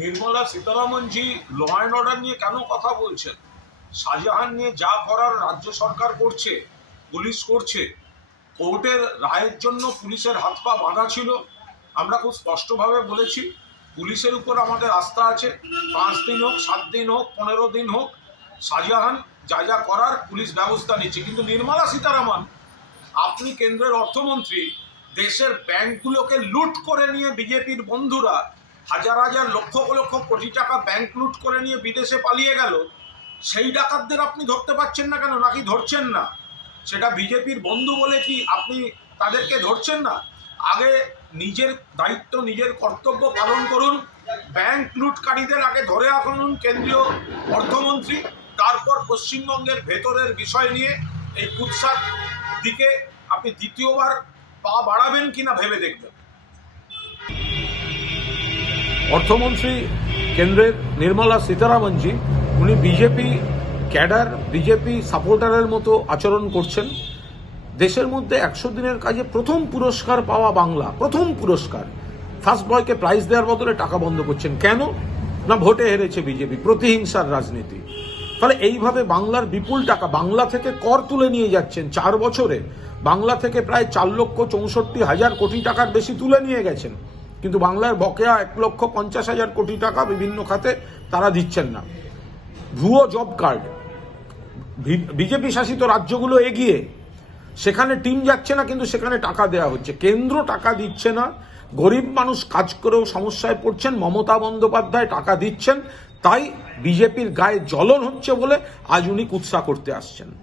Nirmala Sitharamanji law and order নিয়ে কেন কথা বলছেন? শাহজাহান নিয়ে যা করার রাজ্য সরকার করছে, পুলিশ করছে, কোর্টের রায়ের জন্য পুলিশের হাত পা বাঁধা ছিল। আমরা খুব স্পষ্টভাবে বলেছি, পুলিশের উপর আমাদের আস্থা আছে। পাঁচ দিন হোক, সাত দিন হোক, পনেরো দিন হোক, শাহজাহান যা যা করার পুলিশ ব্যবস্থা নিচ্ছে। কিন্তু নির্মলা সীতারামন, আপনি কেন্দ্রের অর্থমন্ত্রী, দেশের ব্যাংকগুলোকে লুট করে নিয়ে বিজেপির বন্ধুরা হাজার হাজার লক্ষ লক্ষ কোটি টাকা ব্যাংক লুট করে নিয়ে বিদেশে পালিয়ে গেল, সেই ডাকাতদের আপনি ধরতে পারছেন না কেন? নাকি ধরছেন না? সেটা বিজেপির বন্ধু বলে কি আপনি তাদেরকে ধরছেন না? আগে নিজের দায়িত্ব, নিজের কর্তব্য পালন করুন। ব্যাংক লুটকারীদের আগে ধরে আনুন কেন্দ্রীয় অর্থমন্ত্রী, তারপর পশ্চিমবঙ্গের ভেতরের বিষয় নিয়ে এই কুৎসার দিকে আপনি দ্বিতীয়বার পা বাড়াবেন কিনা ভেবে দেখবেন। অর্থমন্ত্রী কেন্দ্রের নির্মলা সীতারামনজি, উনি বিজেপি ক্যাডার, বিজেপি সাপোর্টারের মতো আচরণ করছেন। দেশের মধ্যে একশো দিনের কাজে প্রথম পুরস্কার পাওয়া বাংলা, প্রথম পুরস্কার। ফার্স্ট বয়কে প্রাইজ দেওয়ার বদলে টাকা বন্ধ করছেন কেন? না ভোটে হেরেছে বিজেপি, প্রতিহিংসার রাজনীতি। ফলে এইভাবে বাংলার বিপুল টাকা বাংলা থেকে কর তুলে নিয়ে যাচ্ছেন চার বছরে। বাংলা থেকে প্রায় চার লক্ষ চৌষট্টি হাজার কোটি টাকার বেশি তুলে নিয়ে গেছেন। কিন্তু বাংলার বকেয়া এক লক্ষ পঞ্চাশ হাজার কোটি টাকা বিভিন্ন খাতে তারা দিচ্ছেন না। ভুয়ো জব কার্ড। বিজেপি শাসিত রাজ্যগুলো এগিয়ে, সেখানে টিম যাচ্ছে না, কিন্তু সেখানে টাকা দেওয়া হচ্ছে। কেন্দ্র টাকা দিচ্ছে না, গরিব মানুষ কাজ করেও সমস্যায় পড়ছেন, মমতা বন্দ্যোপাধ্যায় টাকা দিচ্ছেন, তাই বিজেপির গায়ে জ্বলন হচ্ছে বলে আজ উনি কুৎসা করতে আসছেন।